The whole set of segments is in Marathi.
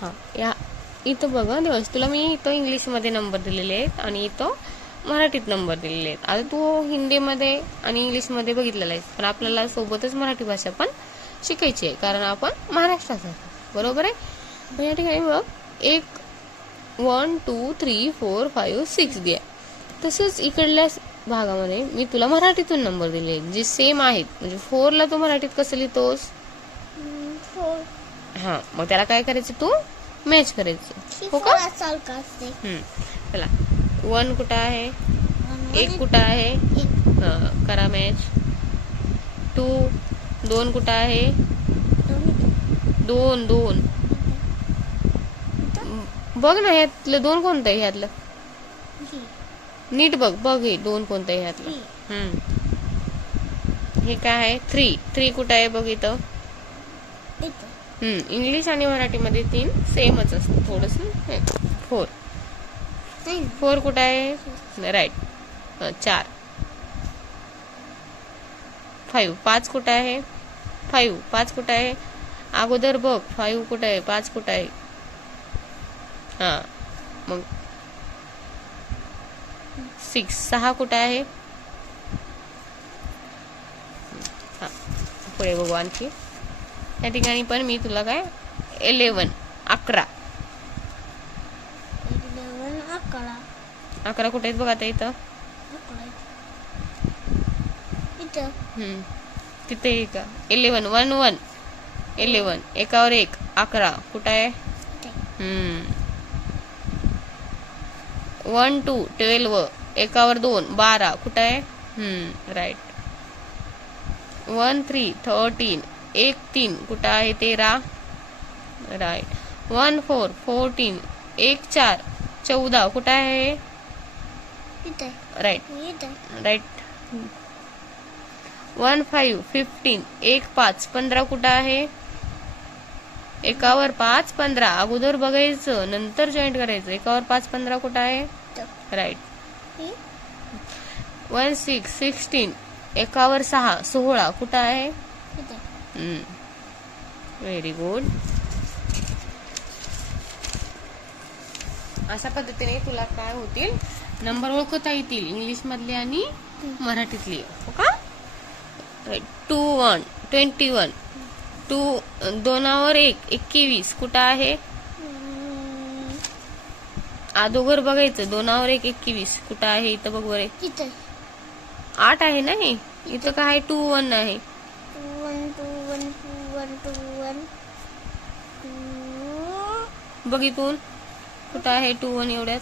हां, या इथं बघा दिवस, तुला मी इथं इंग्लिशमध्ये नंबर दिलेले आहेत आणि इथं मराठीत नंबर दिलेले आहेत. आता तू हिंदीमध्ये आणि इंग्लिशमध्ये बघितलेलं आहेस, पण आपल्याला सोबतच मराठी भाषा पण शिकायची आहे, कारण आपण महाराष्ट्रात राहतो, बरोबर आहे. पण या ठिकाणी बघ, 1 2 3 4 5 6 द्या. तसंच इकडल्या भागामध्ये मी तुला मराठीतून नंबर दिले जे सेम आहेत. म्हणजे 4ला तू मराठीत कसं लिहितोस? हां, मग त्याला काय करायचं, तू मॅच करायचं, हो का? चला, 1 कुठं आहे, 1 कुठं आहे, करा मॅच. 2 कुठं आहे, 2 बघ ना, ह्यातलं 2 कोणतं आहे, ह्यातलं नीट बघ हे 2 कोणतं आहे ह्यातलं. हे काय आहे, 3 कुठं आहे बघ इथं. इंग्लिश आणि मराठीमध्ये 3 सेमच असतं, थोडस. 4 कुठं आहे, राईट. 4. 5 कुठं आहे, 5 कुठं आहे, अगोदर बघ 5 कुठं आहे, 5 कुठं आहे. हा, मग 6 कुठं आहे. हा, पुढे बघू आणखी. त्या ठिकाणी पण मी तुला काय 11 11 कुठे आहेत बघ आता इथं. तिथे का 11 1 1 11 एकावर 1 11 कुठं आहे. 1 2 12 एकावर 2 12 कुठं आहे. राईट. 1 3 13 1 3 कुठं आहे 13. राईट. 1 4 14 1 4 14 कुठं आहे. Right right. 1 5 15 1 5 15 कुठं आहे. एकावर 5 15 अगोदर बघायचं नंतर जॉईंट करायचं. एकावर 5 15 कुठं आहे. राईट. 1 6 16 एकावर 6 16 कुठं आहे. Very good. अशा पद्धतीने तुला काय होतील नंबर ओळखता येतील इंग्लिश मधले आणि मराठीतले, हो का. 2 1 21 2वर 1 21 कुठं आहे. अगोदर बघायचं 2वर 1 21 कुठं आहे. इथं बघ बरे 8 आहे ना. हे इथं काय आहे 2 1 आहे. बघ इथून कुठं आहे 2 1 एवढ्यात.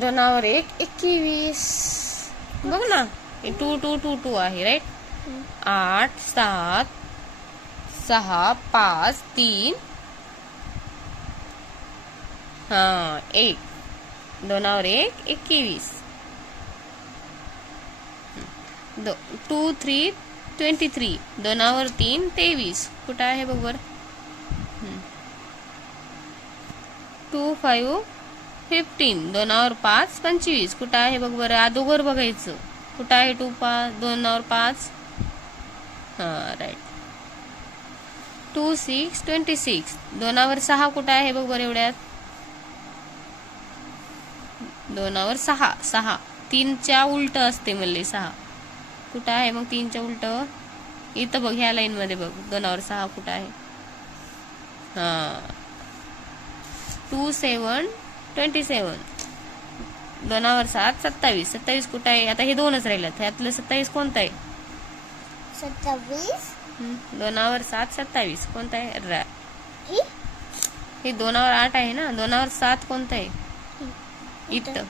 2वर 1 21 बघ ना. 2 2 2 2 आहे. राईट. 8 7 6 5 3 1 2वर 1 21 2 3 23 2वर 3 23 कुठं आहे बघ बर. 2 5 15 2वर 5 25 कुठं आहे बघ बरं. अगोदर बघायचं कुठं आहे 2वर 5. राईट. 2 6 26 2वर 6 कुठं आहे बघ बरं एवढ्यात. 2वर 6 6 3च्या उलट असते म्हणले 6 कुठं आहे मग 3च्या उलट. इथं बघ ह्या लाईन मध्ये बघ 2वर 6 कुठं आहे. 2 7 27 2वर 7 27 27 कुठं आहे. आता हे 2च राहिलं. ह्यातलं 27 कोणतं आहे. 2वर 7 27 कोणतं आहे. हे 2वर 8 आहे ना. 2वर 7 कोणतं आहे. इथं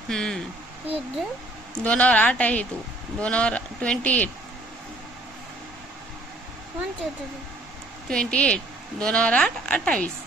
2वर 8 आहे. तू 2वर 28 2वर 8 28